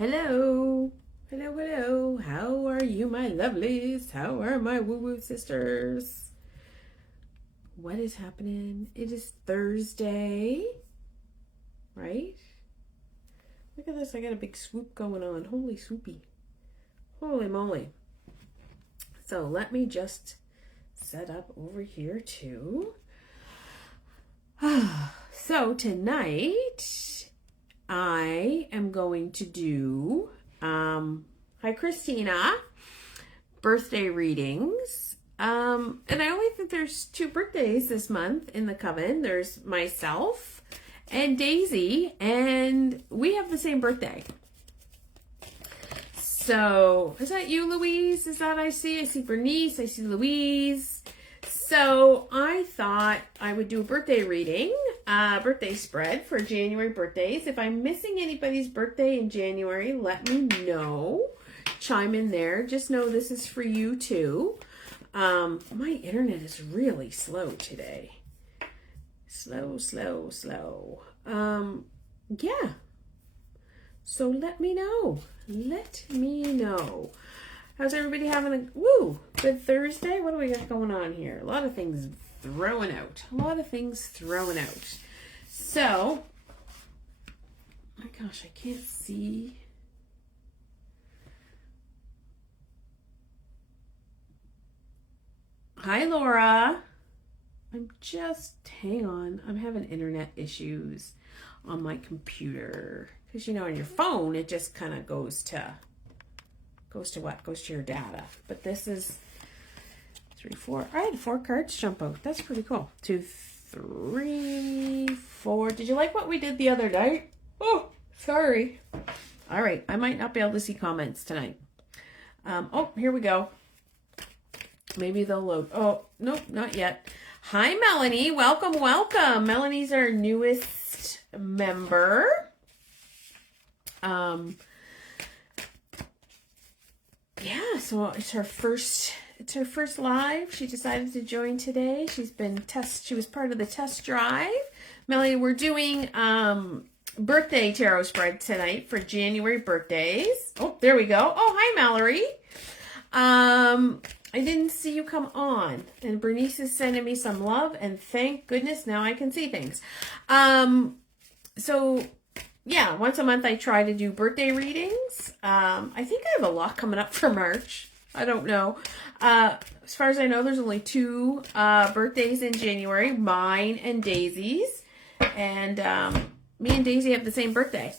Hello. Hello, hello. How are you, my lovelies? How are my woo-woo sisters? What is happening? It is Thursday, right? Look at this. I got a big swoop going on. Holy swoopy. Holy moly. So let me just set up over here too. So tonight I am going to do, hi Christina, birthday readings. And I only think there's 2 birthdays this month in the Coven. There's myself and Daisy, and we have the same birthday. So, is that you, Louise? Is that I see Bernice, I see Louise. So I thought I would do a birthday reading, birthday spread for January birthdays. If I'm missing anybody's birthday in January, let me know. Chime in there. Just know this is for you too. My internet is really slow today. Slow. Yeah. So let me know. How's everybody having a good Thursday? What do we got going on here? A lot of things throwing out. So, my gosh, I can't see. Hi, Laura. Hang on. I'm having internet issues on my computer. Because, on your phone, it just kind of goes to what? Goes to your data. But this is 3, 4. I had 4 cards jump out. That's pretty cool. 2, 3, 4. Did you like what we did the other night? Oh, sorry. All right. I might not be able to see comments tonight. Here we go. Maybe they'll load. Oh, nope, not yet. Hi, Melanie. Welcome. Melanie's our newest member. Yeah, so it's her first live. She decided to join today. She was part of the test drive. Melanie, we're doing birthday tarot spread tonight for January birthdays. Oh, there we go. Oh, hi, Mallory. I didn't see you come on. And Bernice is sending me some love, and thank goodness now I can see things. So yeah, once a month I try to do birthday readings. I think I have a lot coming up for March. I don't know. As far as I know, there's only 2 birthdays in January, mine and Daisy's. And me and Daisy have the same birthday.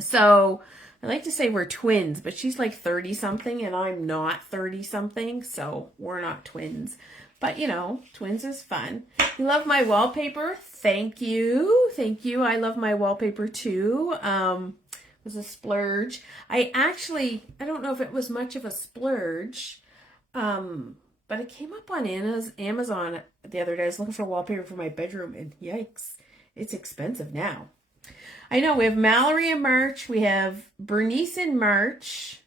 So I like to say we're twins, but she's like 30-something and I'm not 30-something, so we're not twins. But, twins is fun. You love my wallpaper? Thank you. I love my wallpaper too. It was a splurge. I don't know if it was much of a splurge, but it came up on Amazon the other day. I was looking for wallpaper for my bedroom, and yikes, it's expensive now. I know, we have Mallory in March. We have Bernice in March.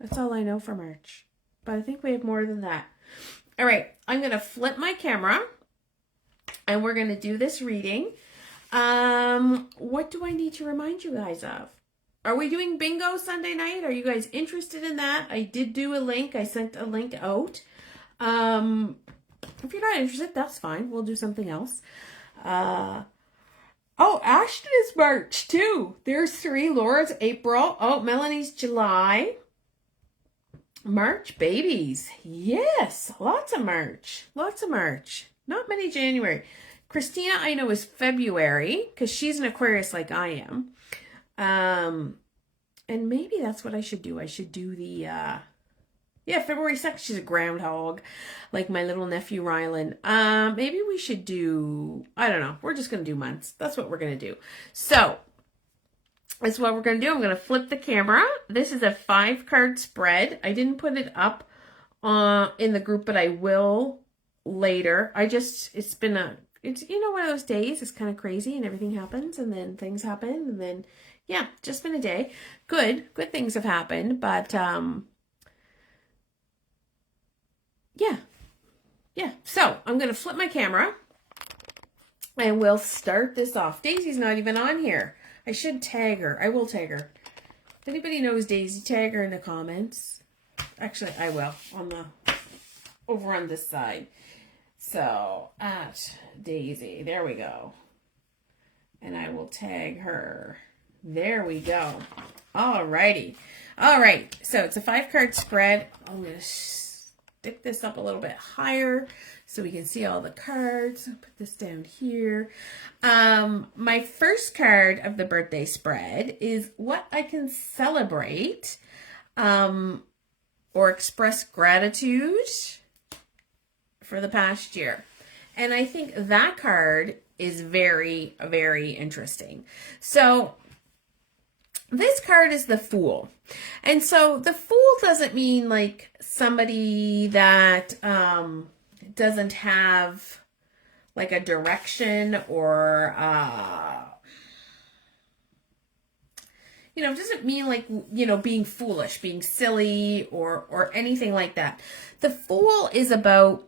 That's all I know for March. But I think we have more than that. All right, I'm going to flip my camera and we're going to do this reading. What do I need to remind you guys of? Are we doing bingo Sunday night? Are you guys interested in that? I did do a link. I sent a link out. If you're not interested, that's fine. We'll do something else. Oh, Ashton is March too. There's 3. Laura's April. Oh, Melanie's July. March babies. Yes, lots of March. Not many January. Christina, I know, is February because she's an Aquarius like I am. And maybe that's what I should do. I should do the February 2nd. She's a groundhog, like my little nephew Rylan. Maybe we should do, I don't know. We're just going to do months. That's what we're going to do. So that's what we're going to do. I'm going to flip the camera. This is a 5-card spread. I didn't put it up in the group, but I will later. It's been one of those days. It's kind of crazy and everything happens and then things happen and then, yeah, just been a day. Good things have happened, but, yeah. So I'm going to flip my camera and we'll start this off. Daisy's not even on here. I should tag her. I will tag her. If anybody knows Daisy, tag her in the comments. Actually, I will over on this side. So at Daisy, there we go. And I will tag her. There we go. Alrighty. All right. So it's a 5-card spread. I'm going to stick this up a little bit higher so we can see all the cards. I'll put this down here. My first card of the birthday spread is what I can celebrate or express gratitude for the past year. And I think that card is very, very interesting. So this card is the Fool. And so the Fool doesn't mean like somebody that doesn't have like a direction or, doesn't mean like, being foolish, being silly or anything like that. The Fool is about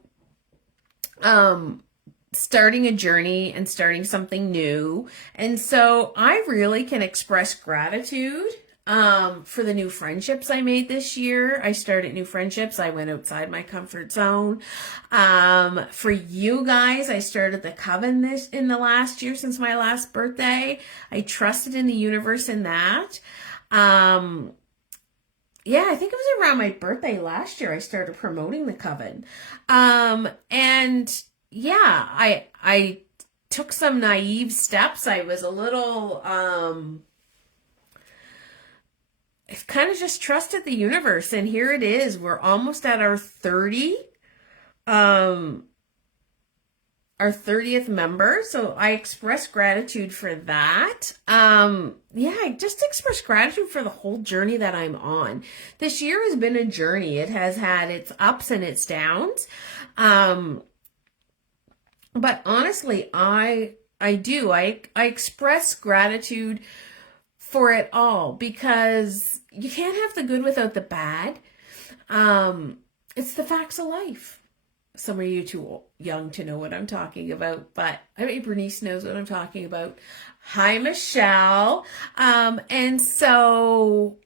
starting a journey and starting something new. And so I really can express gratitude for the new friendships I made this year. I started new friendships. I went outside my comfort zone. For you guys, I started the Coven in the last year since my last birthday. I trusted in the universe in that. I think it was around my birthday last year I started promoting the Coven. I took some naive steps. I was a little, I kind of just trusted the universe. And here it is. We're almost at our 30th member. So I express gratitude for that. I just express gratitude for the whole journey that I'm on. This year has been a journey. It has had its ups and its downs. But honestly, I express gratitude for it all because you can't have the good without the bad. It's the facts of life. Some of you too young to know what I'm talking about, but I mean, Bernice knows what I'm talking about. Hi, Michelle. And so,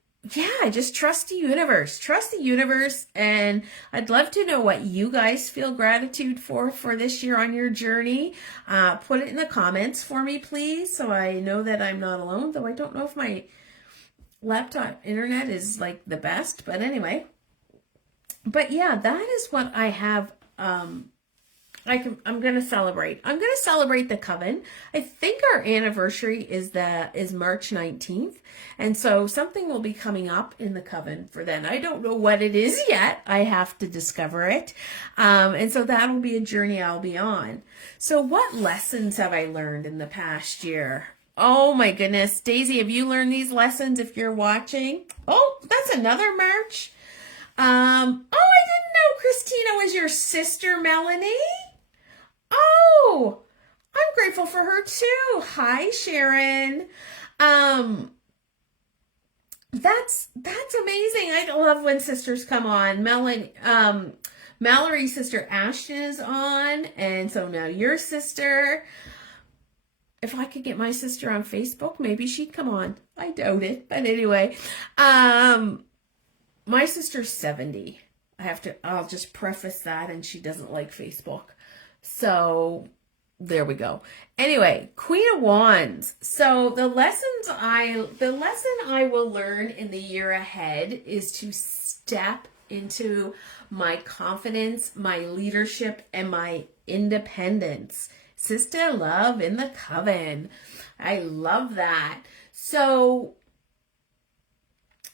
I just trust the universe. Trust the universe. And I'd love to know what you guys feel gratitude for this year on your journey. Put it in the comments for me, please, so I know that I'm not alone, though I don't know if my laptop internet is like the best. But anyway. But yeah, that is what I have. I'm going to celebrate. I'm going to celebrate the Coven. I think our anniversary is March 19th. And so something will be coming up in the Coven for then. I don't know what it is yet. I have to discover it. And so that'll be a journey I'll be on. So what lessons have I learned in the past year? Oh my goodness. Daisy, have you learned these lessons if you're watching? Oh, that's another March. I didn't know Christina was your sister, Melanie. Oh, I'm grateful for her too. Hi, Sharon. That's amazing. I love when sisters come on. Mallory's sister Ashton is on, and so now your sister. If I could get my sister on Facebook, maybe she'd come on. I doubt it, but anyway. My sister's 70. I'll just preface that, and she doesn't like Facebook. So there we go. Anyway, Queen of Wands. So the lesson I will learn in the year ahead is to step into my confidence, my leadership, and my independence. Sister love in the Coven. I love that. So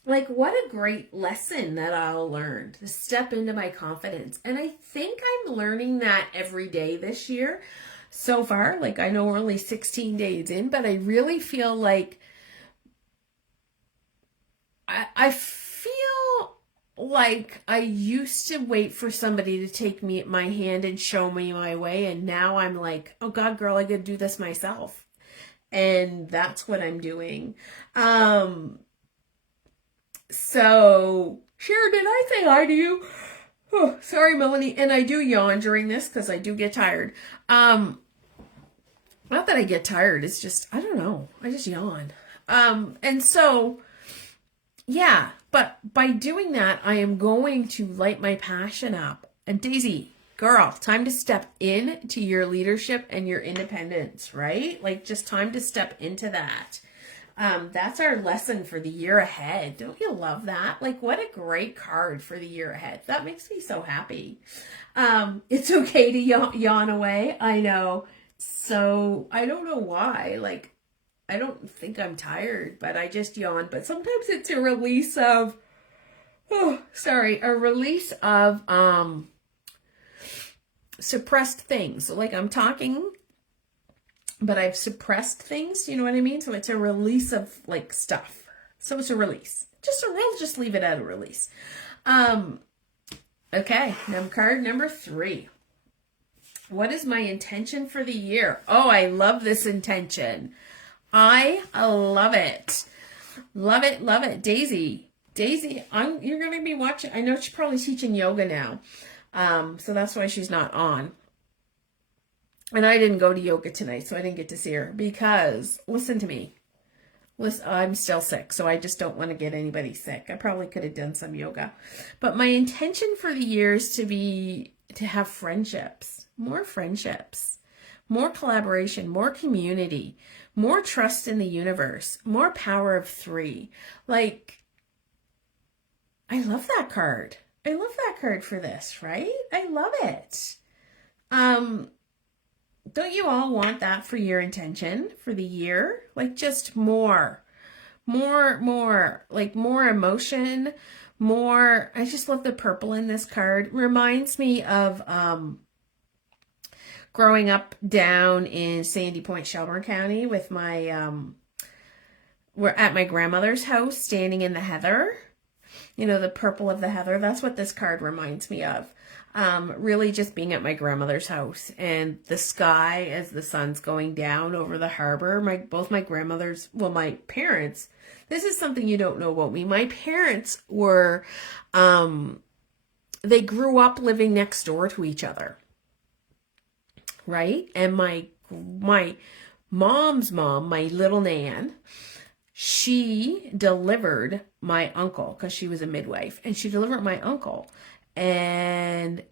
what a great lesson that I'll learn to step into my confidence. And I think I'm learning that every day this year so far. I know we're only 16 days in, but I really feel like I feel like I used to wait for somebody to take my hand and show me my way. And now I'm like, oh God, girl, I could do this myself. And that's what I'm doing. So, Sharon, did I say hi to you? Oh, sorry, Melanie. And I do yawn during this because I do get tired. Not that I get tired. It's just, I don't know. I just yawn. And so, yeah, but by doing that, I am going to light my passion up. And Daisy, girl, time to step into your leadership and your independence, right? Like, just time to step into that. That's our lesson for the year ahead. Don't you love that? Like, what a great card for the year ahead. That makes me so happy. It's okay to yawn away. I know. So I don't know why. Like, I don't think I'm tired, but I just yawn. But sometimes it's a release of, a release of suppressed things. So like I'm talking, but I've suppressed things, you know what I mean? So it's a release of like stuff. So it's a release. We'll just leave it at a release. Okay, card number 3. What is my intention for the year? Oh, I love this intention. I love it. Love it, love it. Daisy, you're going to be watching. I know she's probably teaching yoga now. So that's why she's not on. And I didn't go to yoga tonight, so I didn't get to see her because, listen to me. I'm still sick, so I just don't want to get anybody sick. I probably could have done some yoga. But my intention for the year is to have friendships, more collaboration, more community, more trust in the universe, more power of 3. Like, I love that card. I love that card for this, right? I love it. Don't you all want that for your intention for the year? Like just more, like more emotion, more. I just love the purple in this card. Reminds me of growing up down in Sandy Point, Shelburne County with my, we're at my grandmother's house standing in the heather. You know, the purple of the heather. That's what this card reminds me of. Really just being at my grandmother's house and the sky as the sun's going down over the harbor. Both my grandmothers, well, my parents, this is something you don't know about me. My parents were, they grew up living next door to each other. Right? And my mom's mom, my little Nan, she delivered my uncle because she was a midwife, and she delivered my uncle. And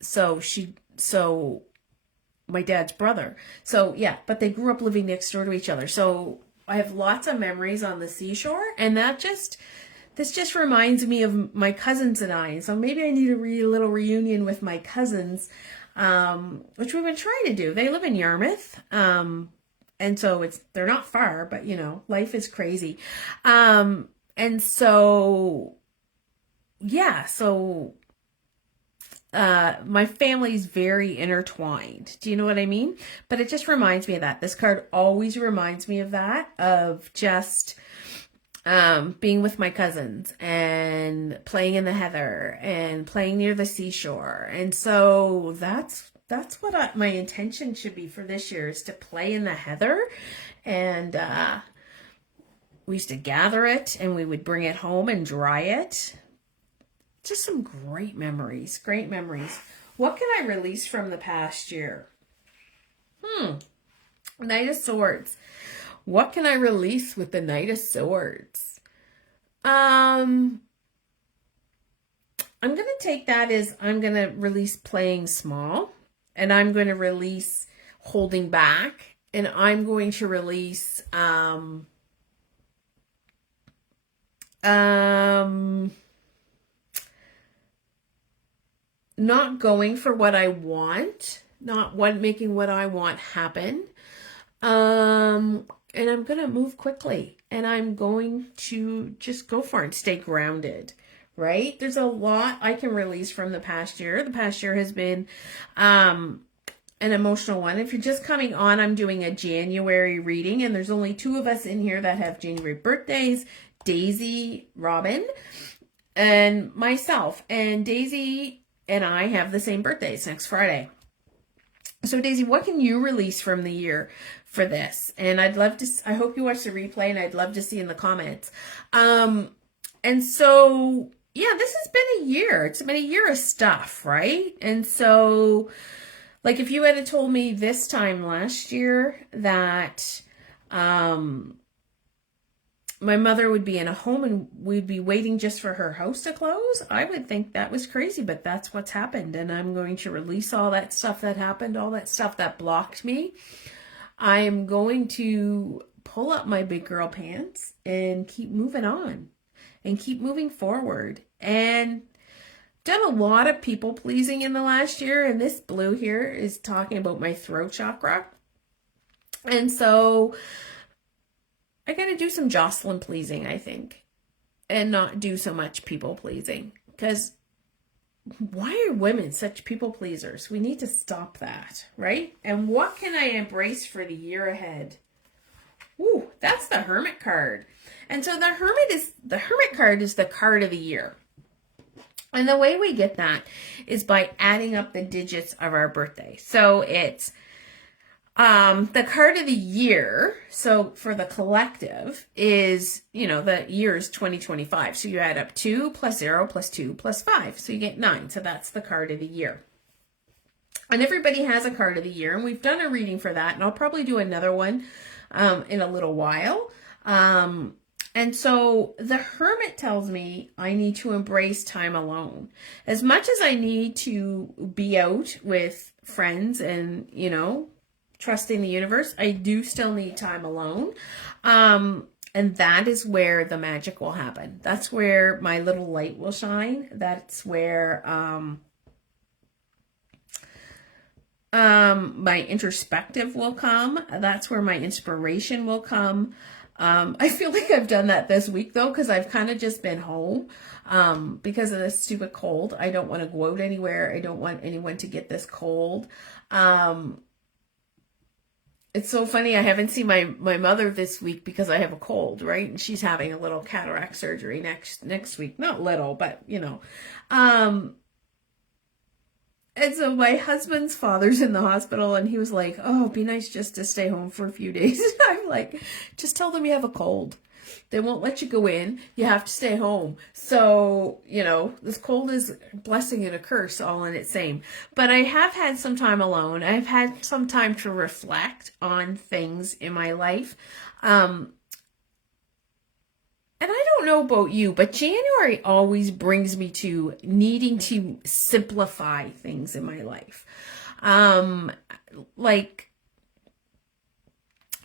so my dad's brother. So yeah, but they grew up living next door to each other. So I have lots of memories on the seashore, and this just reminds me of my cousins and I. So maybe I need a little reunion with my cousins, which we've been trying to do. They live in Yarmouth. And so they're not far, but you know, life is crazy. And so, yeah, so, my family's very intertwined. Do you know what I mean? But it just reminds me of that. This card always reminds me of that, of just, being with my cousins and playing in the heather and playing near the seashore. And so that's what my intention should be for this year, is to play in the heather. And we used to gather it and we would bring it home and dry it. Just some great memories, What can I release from the past year? Knight of Swords. What can I release with the Knight of Swords? I'm going to take that as I'm going to release playing small. And I'm going to release holding back. And I'm going to release not going for what I want, making what I want happen. And I'm going to move quickly, and I'm going to just go for it and stay grounded. Right? There's a lot I can release from the past year. The past year has been an emotional one. If you're just coming on, I'm doing a January reading, and there's only 2 of us in here that have January birthdays, Daisy, Robin, and myself. And Daisy and I have the same birthdays next Friday. So Daisy, what can you release from the year for this? And I hope you watch the replay, and I'd love to see in the comments. And so, yeah, this has been a year. It's been a year of stuff, right? And so, like, if you had told me this time last year that my mother would be in a home and we'd be waiting just for her house to close. I would think that was crazy, but that's what's happened. And I'm going to release all that stuff that happened, all that stuff that blocked me. I am going to pull up my big girl pants and keep moving on and keep moving forward. And done a lot of people pleasing in the last year. And this blue here is talking about my throat chakra. And so I got to do some Jocelyn pleasing, I think, and not do so much people pleasing. Because why are women such people pleasers? We need to stop that, right? And what can I embrace for the year ahead? Ooh, that's the Hermit card. And so the Hermit card is the card of the year. And the way we get that is by adding up the digits of our birthday. So it's the card of the year, so for the collective is, the year is 2025. So you add up 2 plus 0 plus 2 plus 5. So you get 9. So that's the card of the year. And everybody has a card of the year. And we've done a reading for that. And I'll probably do another one in a little while. And so the Hermit tells me I need to embrace time alone. As much as I need to be out with friends and, trusting the universe, I do still need time alone. And that is where the magic will happen. That's where my little light will shine. That's where my introspective will come. That's where my inspiration will come. I feel like I've done that this week though, because I've kind of just been home because of this stupid cold. I don't want to go out anywhere. I don't want anyone to get this cold. It's so funny. I haven't seen my mother this week because I have a cold, right? And she's having a little cataract surgery next week. Not little, but And so my husband's father's in the hospital and he was like, oh, it'd be nice just to stay home for a few days. I'm like, just tell them you have a cold. They won't let you go in. You have to stay home. So, this cold is a blessing and a curse all in its same. But I have had some time alone. I've had some time to reflect on things in my life. And I don't know about you, but January always brings me to needing to simplify things in my life. Like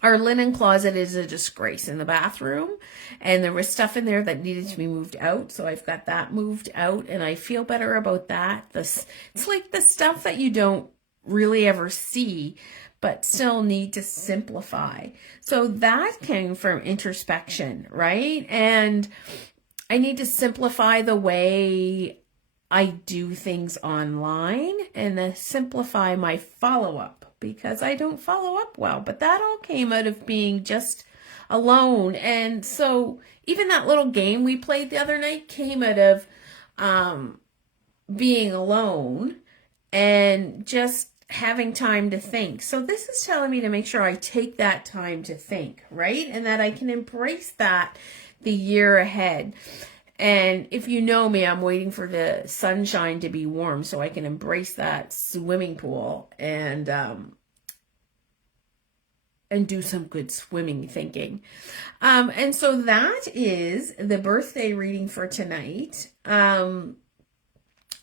our linen closet is a disgrace in the bathroom, and there was stuff in there that needed to be moved out. So I've got that moved out, and I feel better about that. It's like the stuff that you don't really ever see, but still need to simplify. So that came from introspection, right? And I need to simplify the way I do things online and then simplify my follow-up because I don't follow up well. But that all came out of being just alone. And so even that little game we played the other night came out of being alone and just having time to think. So this is telling me to make sure I take that time to think, right? And that I can embrace that the year ahead. And if you know me, I'm waiting for the sunshine to be warm so I can embrace that swimming pool and do some good swimming thinking. And so that is the birthday reading for tonight.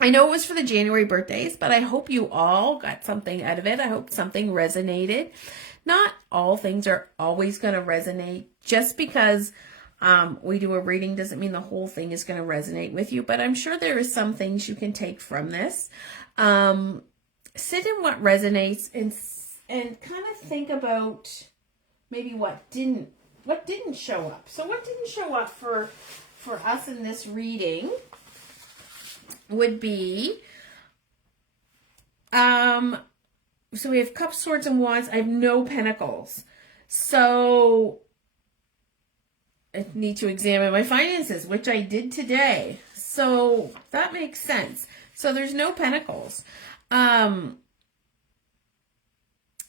I know it was for the January birthdays, but I hope you all got something out of it. I hope something resonated. Not all things are always going to resonate. Just because we do a reading doesn't mean the whole thing is going to resonate with you, but I'm sure there is some things you can take from this. Sit in what resonates and kind of think about maybe what didn't show up. So what didn't show up for us in this reading would be, so we have cups, swords, and wands. I have no pentacles. So I need to examine my finances, which I did today. So that makes sense. So there's no pentacles.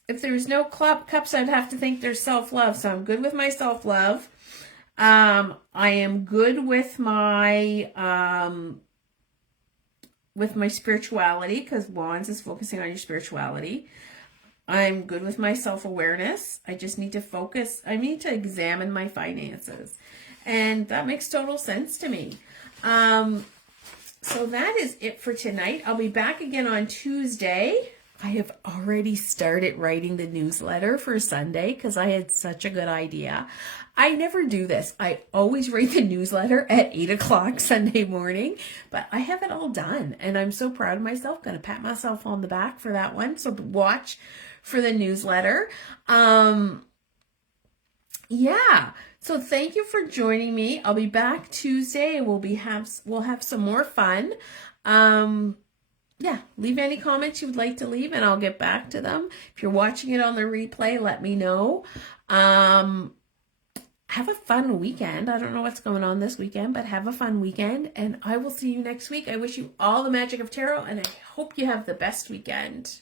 If there's no cups, I'd have to think there's self-love. So I'm good with my self-love. I am good with my spirituality, because wands is focusing on your spirituality. I'm good with my self-awareness. I just need to focus. I need to examine my finances. And that makes total sense to me. So that is it for tonight. I'll be back again on Tuesday. I have already started writing the newsletter for Sunday because I had such a good idea. I never do this. I always write the newsletter at 8 o'clock Sunday morning, but I have it all done and I'm so proud of myself. Going to pat myself on the back for that one. So watch for the newsletter. Yeah. So thank you for joining me. I'll be back Tuesday and we'll have some more fun. Yeah, leave any comments you would like to leave and I'll get back to them. If you're watching it on the replay, let me know. Have a fun weekend. I don't know what's going on this weekend, but have a fun weekend and I will see you next week. I wish you all the magic of tarot and I hope you have the best weekend.